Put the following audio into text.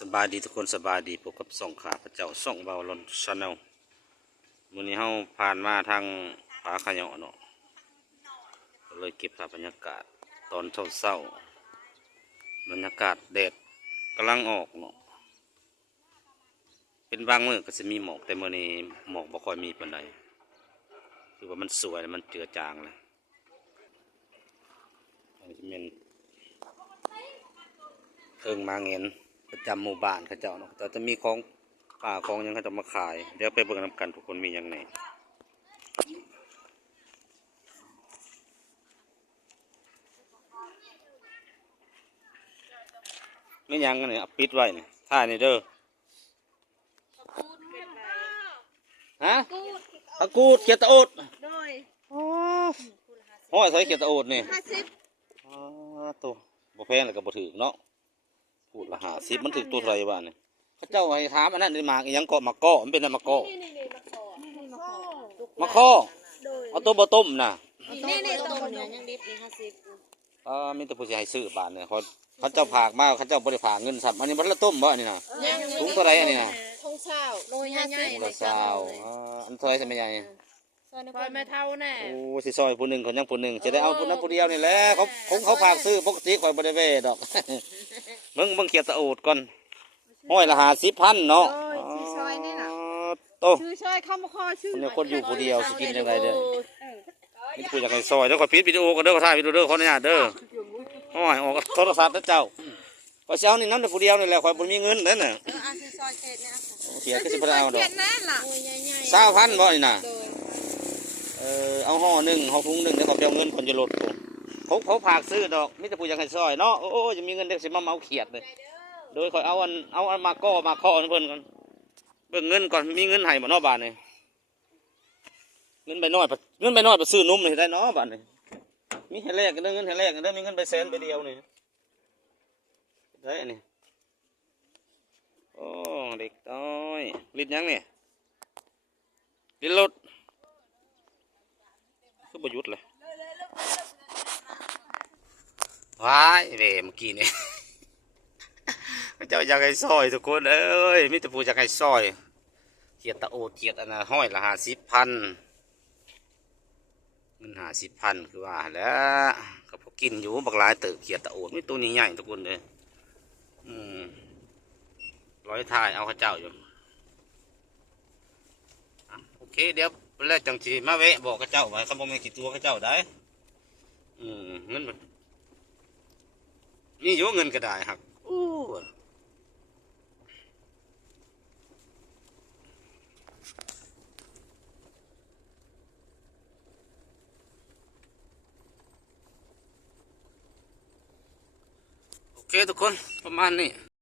สบายดีทุกคนสบายดีพบกับส่องขาพระเจ้าส่องเบาลอนชาแนลมื้อนี้เฮาผ่านมาทางผาขะเหยาะเนาะก็เลยเก็บภาพบรรยากาศตอนเช้าบรรยากาศแดดกำลังออกเนาะเป็นบางมื้อก็จะมีหมอกแต่มื้อนี้หมอกบ่ค่อยมีปานใดคือว่ามันสวยมันเจือจางเลยอันนี้เป็นเพิงมาเงินประจำหมู่บ้านเขาเจ้าเนาะจะมีของป่าของยังเขาจะมาขายเดี๋ยวไปเบิ่งนำกันทุกคนมีอย่างไหนไม่ยังกันเนี่ยปิดไว้เนี่ยท่านี่เด้อฮะตะกูดเขียดตะโอดห้อยใส่เขียดตะโอดนี่ตัวบ่แพงแล้วก็บ่ถือเนาะพูดละ50มันถือตัวไรบ้านนี่เขาเจ้าให้ถามอันนั้นนี่มายังเกาะมะกอกมันเป็นอะไรมะกอกมะข้อเอาตัวบ่ต้มน่ะนี่ต้มเนื้อยังดิบนี่50มีแต่ผู้สิให้ซื้อบ้านเนี่ยเขาเจ้าผากมาเขาเจ้าบ่ได้ผากเงินสับอันนี้บ่ละต้มบ่อันนี้น่ะถุงเท่าไรอันนี้น่ะถุงเช้าโล50ละ20อันเท่าไรสิแม่ใหญ่ซอยแม่เฒ่าแน่โอ้สิซอยผู้หนึงคนยังผู้หนึงจะได้เอาผู้นั้นผู้เดียวนี่แหละเขาฝากซื้อปกติข่อยบ่ได้เว้ดอกเบิ่งเขียดตะโอดก่อนห้อยละ50,000เนาะซอยนี่น่ะโตชื่อซอยคำคอชื่อเนี่ยคนอยู่ผู้เดียวสิกินจังไดเด้อนี่กูอยากให้ซอยแล้วก็ปิดวิดีโอก็เด้อก็ถ่ายวิดีโอเด้อขออนุญาตเด้อห้อยออกโทรศัพท์นะเจ้าข่อยสิเอานี่นำแต่ผู้เดียวนี่แหละข่อยบ่มีเงินเด้อน่ะชื่อซอยเขตเนี่ยเขียดก็สิบ่ได้เอาดอก20,000บ่นี่น่ะเอาห่อหนึ่งห่อถุงหนึ่งเดี๋ยวเขาจะเอาเงินคนจะลดเขาฝากซื้อดอกมิตรผู้ยังให้ซอยเนาะโอ้จะมีเงินเด็กสิมาเมาเขียดเลยโดยคอยเอาอันมาก้อมาข้อเพิ่นก่อนเบิ่งเงินก่อนมีเงินให้บ่เนาะบาทนี่เงินใบน้อยไปซื้อนมเลยได้เนาะบาทนี่มีให้แลกกันเด้อเงินให้แลกกันเด้อมีเงินใบแสนใบเดียวนี่ได้อันนี้โอ้เด็กน้อยลิ้นยังเนี่ยลิ้นรถก็ประยุทธ์เลยว้ายเว่เมื่อกี้นี่เจ้าอยากให้ซอยทุกคนเอ้ยมิตรภูอยากให้ซอยเกียรตะโอดเกียรอันน่ะห้อยละ50,000เงิน50,000คือว่าแล้วก็พอกินอยู่บักหลายเติบเกียรตะโอดไม่ตัวนี้ใหญ่ทุกคนเลยร้อยถ่ายเอาข้าเจ้าอยู่โอเคเดี๋ยวแล้วจังสีมาเวะบอกข้าเจ้าไว้เขาบอกไม่กี่ตัวข้าเจ้าได้เงินมันนี่อยู่เงินก็ได้ครับโอเคทุกคนประมาณนี้